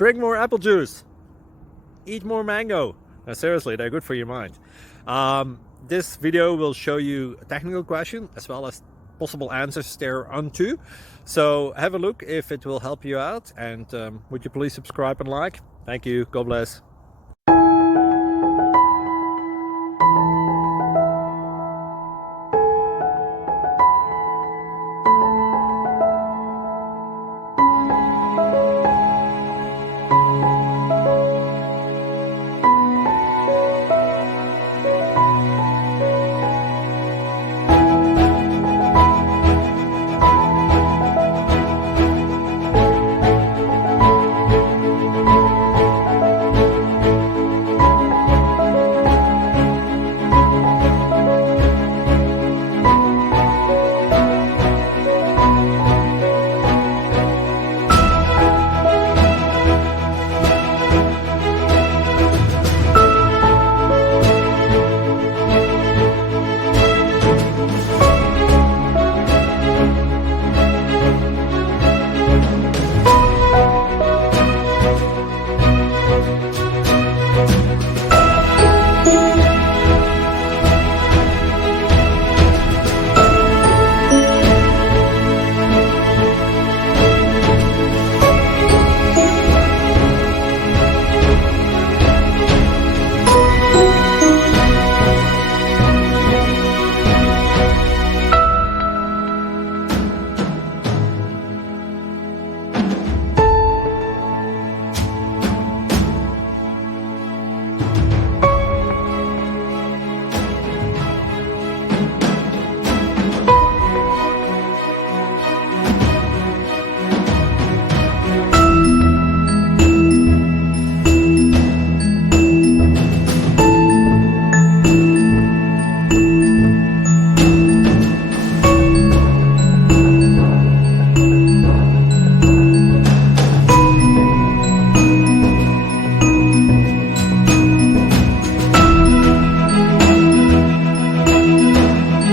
Drink more apple juice. Eat more mango. No, seriously, they're good for your mind. This video will show you a technical question as well as possible answers thereunto. So have a look if it will help you out, and would you please subscribe and like? Thank you. God bless.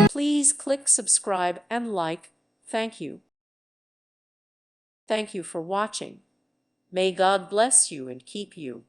Please click subscribe and like. Thank you. Thank you for watching. May God bless you and keep you.